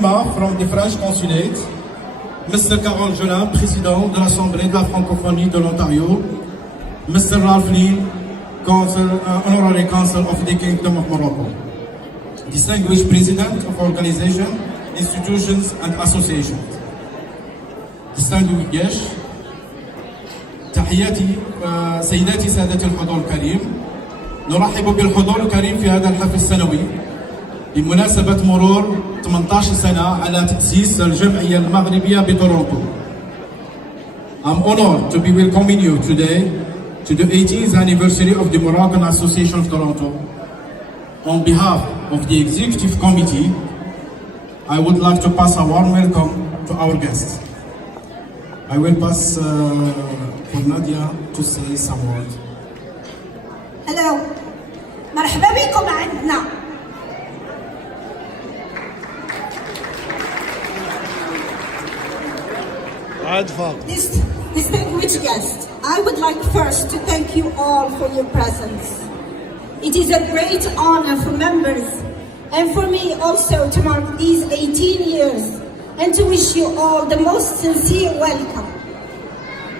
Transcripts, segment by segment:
From the French Consulate, Mr. Carole Jolin, président de l'Assemblée de la francophonie de l'Ontario, Mr. Ralph Lee, Honorary Consul of the Kingdom of Morocco, distinguished President of organizations, institutions and associations, distinguished guests, تحياتي سيداتي سادتي الحضور الكريم. نرحب بالحضور الكريم في هذا الحفل السنوي بمناسبة مرور 18 سنة على تأسيس الجمعية المغربية بتورونتو. I'm honored to be welcoming you today to the 18th anniversary of the Moroccan Association of Toronto. On behalf of the Executive Committee, I would like to pass a warm welcome to our guests. I will pass for Nadia to say some words. Hello. مرحبا بكم عندنا. Distinguished guests, I would like first to thank you all for your presence. It is a great honor for members and for me also to mark these 18 years and to wish you all the most sincere welcome.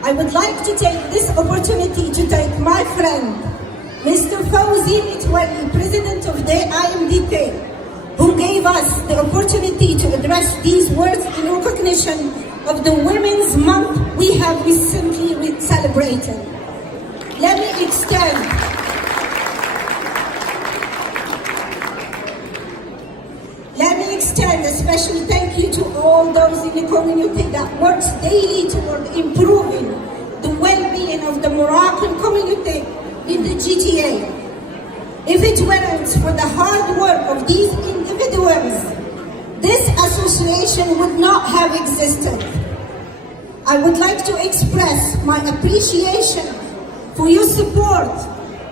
I would like to take this opportunity to thank my friend, Mr. Fawzi Mitwalli, President of the IMDT, who gave us the opportunity to address these words in recognition of the Women's Month we have recently celebrated. Let me extend a special thank you to all those in the community that works daily toward improving the well-being of the Moroccan community in the GTA. If it weren't for the hard work of these individuals, this association would not have existed. I would like to express my appreciation for your support,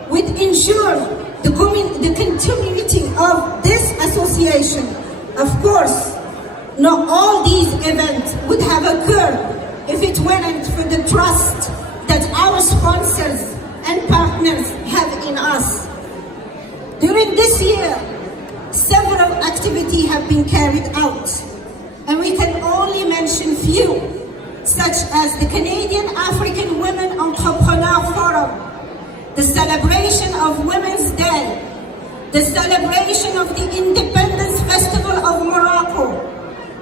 which ensure the continuity of this association. Of course, not all these events would have occurred if it weren't for the trust that our sponsors and partners have in us. During this year, several activities have been carried out, and we can only mention few, such as the Canadian African Women Entrepreneur Forum, the celebration of Women's Day, the celebration of the Independence Festival of Morocco,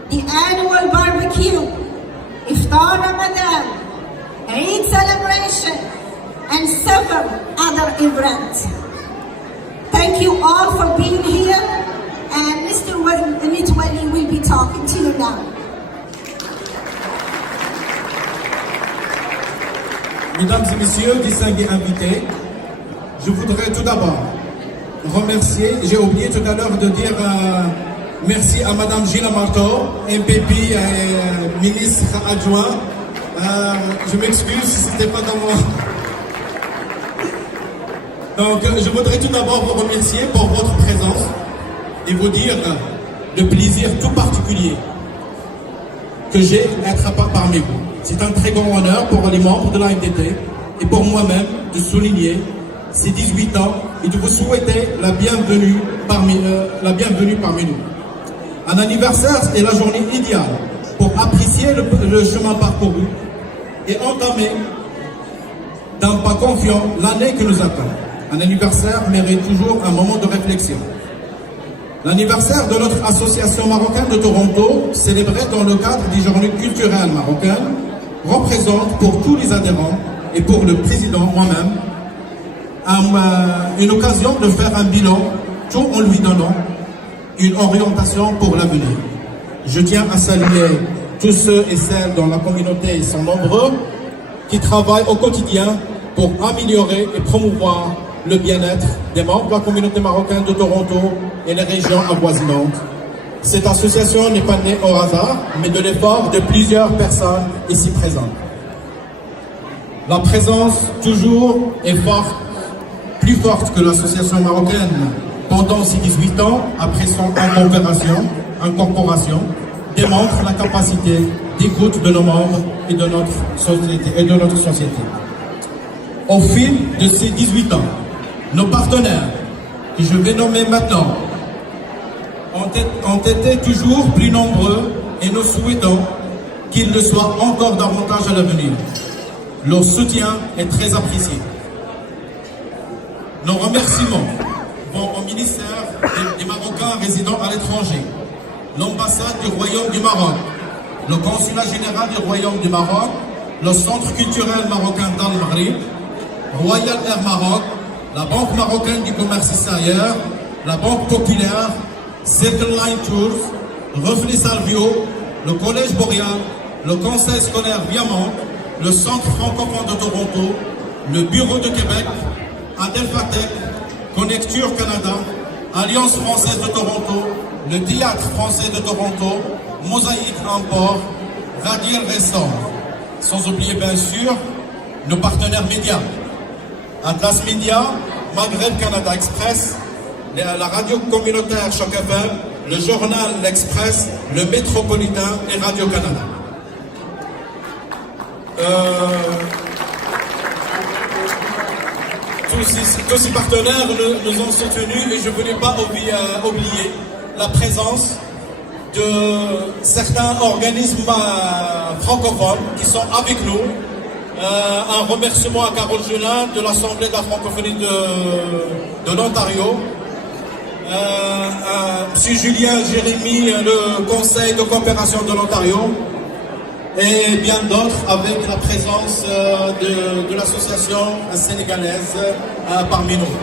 the annual barbecue, Iftar Ramadan, Eid celebration, and several other events. Thank you all for being here, and Mr. Mitwalli will be talking to you now. Mesdames et messieurs, distingués invités, je voudrais tout d'abord remercier, j'ai oublié tout à l'heure de dire merci à Madame Gina Marteau, MPP et ministre adjoint. Je m'excuse si c'était pas dans mon... Donc je voudrais tout d'abord vous remercier pour votre présence et vous dire le plaisir tout particulier que j'ai d'être parmi vous. C'est un très grand honneur pour les membres de l'AMDT et pour moi-même de souligner ces 18 ans et de vous souhaiter la bienvenue parmi nous. Un anniversaire est la journée idéale pour apprécier le chemin parcouru et entamer d'un pas confiant l'année que nous attend. Un anniversaire mérite toujours un moment de réflexion. L'anniversaire de notre association marocaine de Toronto, célébré dans le cadre des journées culturelles marocaines, représente pour tous les adhérents et pour le président moi-même une occasion de faire un bilan tout en lui donnant une orientation pour l'avenir. Je tiens à saluer tous ceux et celles dont la communauté sont nombreux qui travaillent au quotidien pour améliorer et promouvoir le bien-être des membres de la communauté marocaine de Toronto et les régions avoisinantes. Cette association n'est pas née au hasard, mais de l'effort de plusieurs personnes ici présentes. La présence toujours est forte, plus forte que l'association marocaine pendant ces 18 ans, après son incorporation, démontre la capacité d'écoute de nos membres et de notre société. Au fil de ces 18 ans, nos partenaires, que je vais nommer maintenant, ont été toujours plus nombreux et nous souhaitons qu'ils le soient encore davantage à l'avenir. Leur soutien est très apprécié. Nos remerciements vont au ministère des Marocains résidant à l'étranger, l'ambassade du Royaume du Maroc, le consulat général du Royaume du Maroc, le centre culturel marocain d'Al-Maghrib, Royal Air Maroc, la Banque marocaine du commerce extérieur, la Banque populaire, Circle Line Tours, Reflet Salvio, le Collège Boréal, le Conseil scolaire Viamont, le Centre francophone de Toronto, le Bureau de Québec, Adelphatec, Connecture Canada, Alliance française de Toronto, le Théâtre français de Toronto, Mosaïque Import, Radiel Restaurant. Sans oublier bien sûr nos partenaires médias. Atlas Media, Maghreb Canada Express, la radio communautaire Choc FM, le journal L'Express, le Métropolitain et Radio Canada. Tous ces partenaires nous ont soutenus et je ne voulais pas oublier la présence de certains organismes francophones qui sont avec nous. Un remerciement à Carole Julin de l'Assemblée de la francophonie de l'Ontario. M. Julien Jérémy, le Conseil de coopération de l'Ontario. Et bien d'autres avec la présence de l'association sénégalaise parmi nous.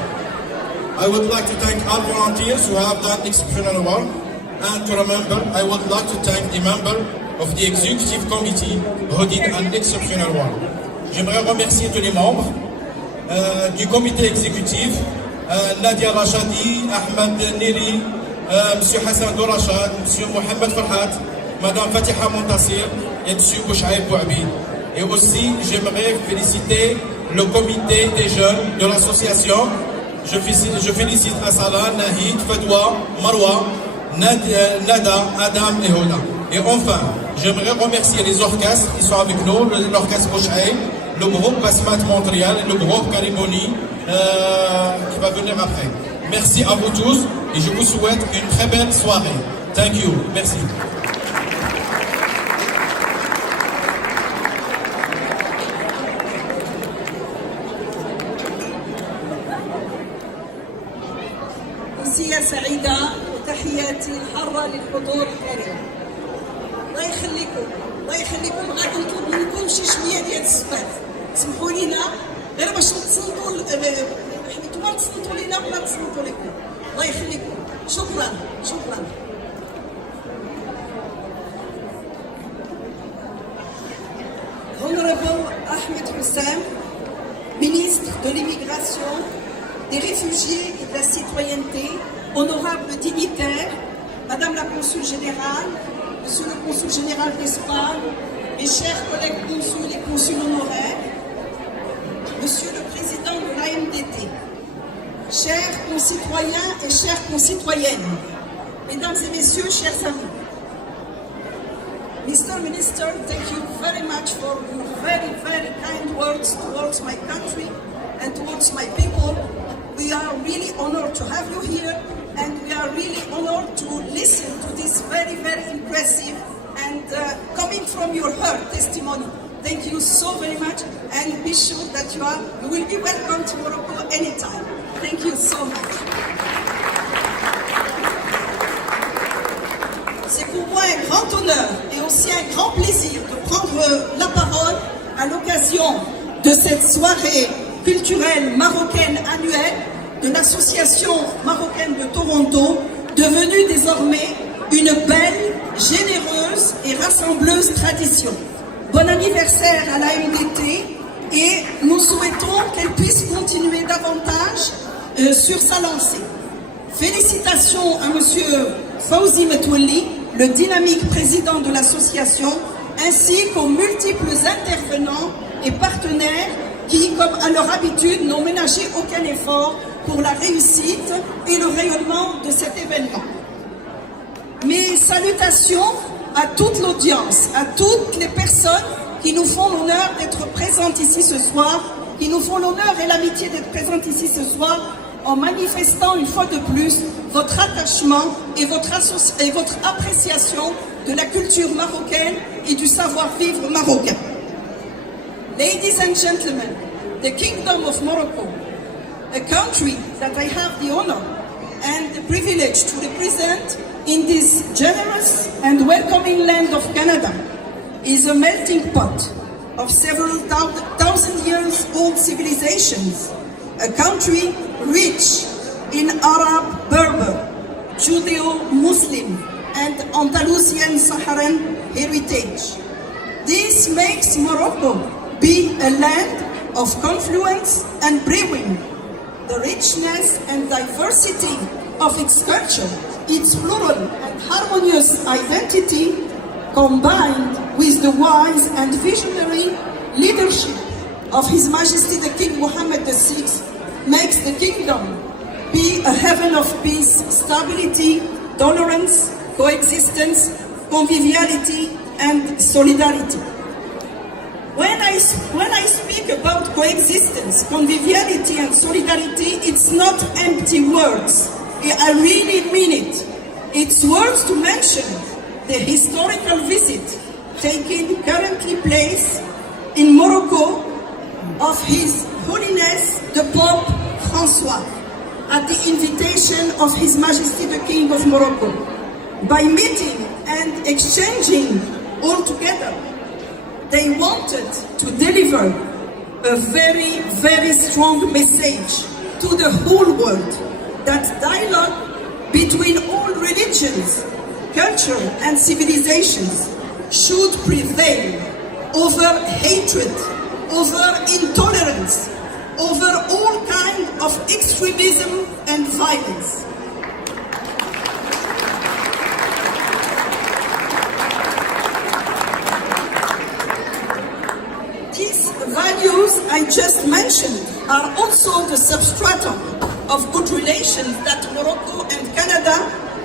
I would like to thank all volunteers who have done exceptional work, and to remember, I would like to thank the member of the executive committee who did an exceptional work. J'aimerais remercier tous les membres du comité exécutif, Nadia Rachadi, Ahmed Neri, M. Hassan Dourachad, M. Mohamed Farhat, Mme Fatiha Montassir et M. Bouchaïb Bouabid. Et aussi, j'aimerais féliciter le comité des jeunes de l'association. Je félicite Asala, Nahid, Fadwa, Marwa, Nada, Adam et Hoda. Et enfin, j'aimerais remercier les orchestres qui sont avec nous, l'orchestre Bouchaïb, le groupe Basmat Montréal et le groupe Cariboni qui va venir après. Merci à vous tous et je vous souhaite une très belle soirée. Thank you. Merci. أمسية سعيدة وتحياتي الحارة للحضور الكريم. الله يخليكم الله يخليكم غادي نطلب منكم شي شوية ديال الصفات. سمحوا لينا غير باش نتصنتوا نتوما تصنتوا لينا ولا تصنتوا لكم. الله يخليكم. شكرا شكرا. Honorable Ahmed Hussam, ministre de l'immigration, des réfugiés et de la citoyenneté, honorables dignitaires, Madame la Consul Générale, Monsieur le Consul Général d'Espagne, mes chers collègues consuls et consuls honoraires, Monsieur le Président de l'AMDT, chers concitoyens et chères concitoyennes, Mesdames et Messieurs, chers amis, Mr. Minister, thank you very much for your very, very kind words towards my country and towards my people. We are really honored to have you here, and we are really honored to listen to this very, very impressive and coming from your heart testimony. Thank you so very much, and be sure that you will be welcome to Morocco anytime. Thank you so much. C'est pour moi un grand honneur et aussi un grand plaisir de prendre la parole à l'occasion de cette soirée culturelle marocaine annuelle de l'Association marocaine de Toronto, devenue désormais une belle, généreuse et rassembleuse tradition. Bon anniversaire à l'AMDT et nous souhaitons qu'elle puisse continuer davantage sur sa lancée. Félicitations à Monsieur Fawzi Metwali, le dynamique président de l'association, ainsi qu'aux multiples intervenants et partenaires qui, comme à leur habitude, n'ont ménagé aucun effort pour la réussite et le rayonnement de cet événement. Mes salutations à toute l'audience, à toutes les personnes qui nous font l'honneur d'être présentes ici ce soir, qui nous font l'honneur et l'amitié d'être présentes ici ce soir, en manifestant une fois de plus votre attachement et votre appréciation de la culture marocaine et du savoir-vivre marocain. Ladies and gentlemen, the Kingdom of Morocco, a country that I have the honor and the privilege to represent in this generous and welcoming land of Canada, is a melting pot of several thousand years old civilizations, a country rich in Arab, Berber, Judeo-Muslim and Andalusian Saharan heritage. This makes Morocco be a land of confluence and brewing. The richness and diversity of its culture, its plural and harmonious identity, combined with the wise and visionary leadership of His Majesty the King Mohammed VI, makes the kingdom be a heaven of peace, stability, tolerance, coexistence, conviviality, and solidarity. When I speak about coexistence, conviviality, and solidarity, it's not empty words. I really mean it. It's words to mention the historical visit taking currently place in Morocco of His Holiness the Pope Francois at the invitation of His Majesty the King of Morocco. By meeting and exchanging all together, they wanted to deliver a very, very strong message to the whole world that dialogue between all religions, culture and civilizations should prevail over hatred, over intolerance, over all kinds of extremism and violence. These values I just mentioned are also the substratum of good relations that Morocco and Canada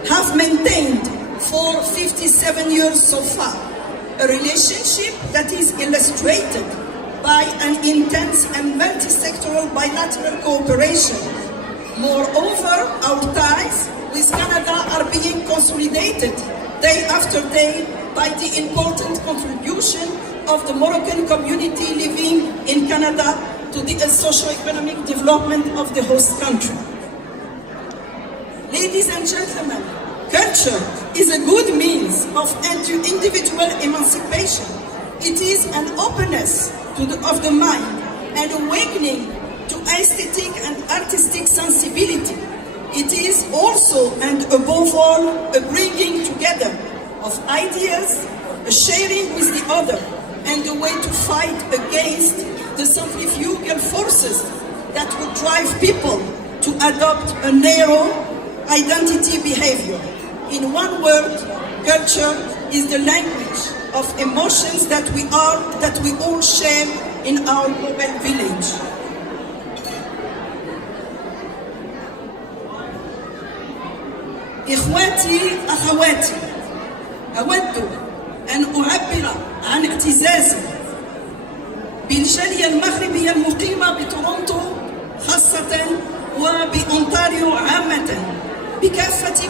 have maintained for 57 years so far. A relationship that is illustrated by an intense and multi-sectoral bilateral cooperation. Moreover, our ties with Canada are being consolidated day after day by the important contribution of the Moroccan community living in Canada to the socio-economic development of the host country. Ladies and gentlemen, culture is a good means of individual emancipation. It is an openness of the mind, an awakening to aesthetic and artistic sensibility. It is also and above all a bringing together of ideas, a sharing with the other, and a way to fight against the centrifugal forces that would drive people to adopt a narrow identity behavior. In one word, culture is the language of emotions that we all share in our global village. إخواتي أخواتي، أود أن أعبر عن اعتزازي بالجالية المغربية المقيمة بتورونتو خاصة وبأونتاريو عامة بكافة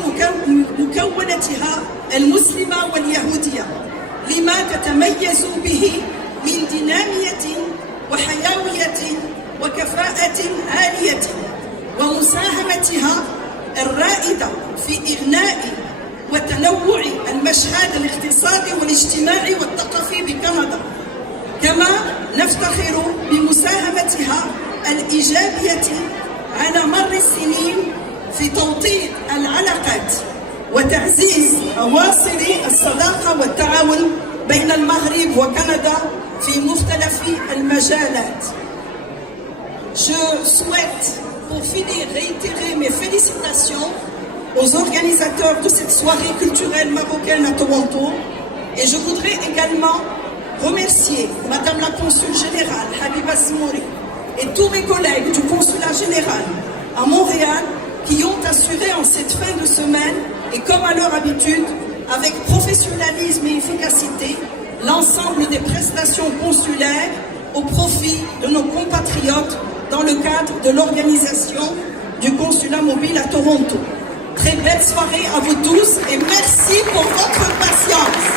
مكوناتها المسلمة واليهودية لما تتميز به من دينامية وحيوية وكفاءة عالية ومساهمتها الرائدة في إغناء وتنوع المشهد الاقتصادي والاجتماعي والثقافي بكندا، كما نفتخر بمساهمتها الإيجابية على مر السنين في توطيد العلاقات وتعزيز أواصر الصداقة والتعاون بين المغرب وكندا في مختلف المجالات. Je souhaite, pour finir, réitérer mes félicitations aux organisateurs de cette soirée culturelle marocaine à Toronto, et je voudrais également remercier Madame la Consul Générale Habiba Smouri et tous mes collègues du Consulat Général à Montréal qui ont assuré en cette fin de semaine, et comme à leur habitude, avec professionnalisme et efficacité, l'ensemble des prestations consulaires au profit de nos compatriotes dans le cadre de l'organisation du du consulat mobile à Toronto. Très belle soirée à vous tous et merci pour votre patience.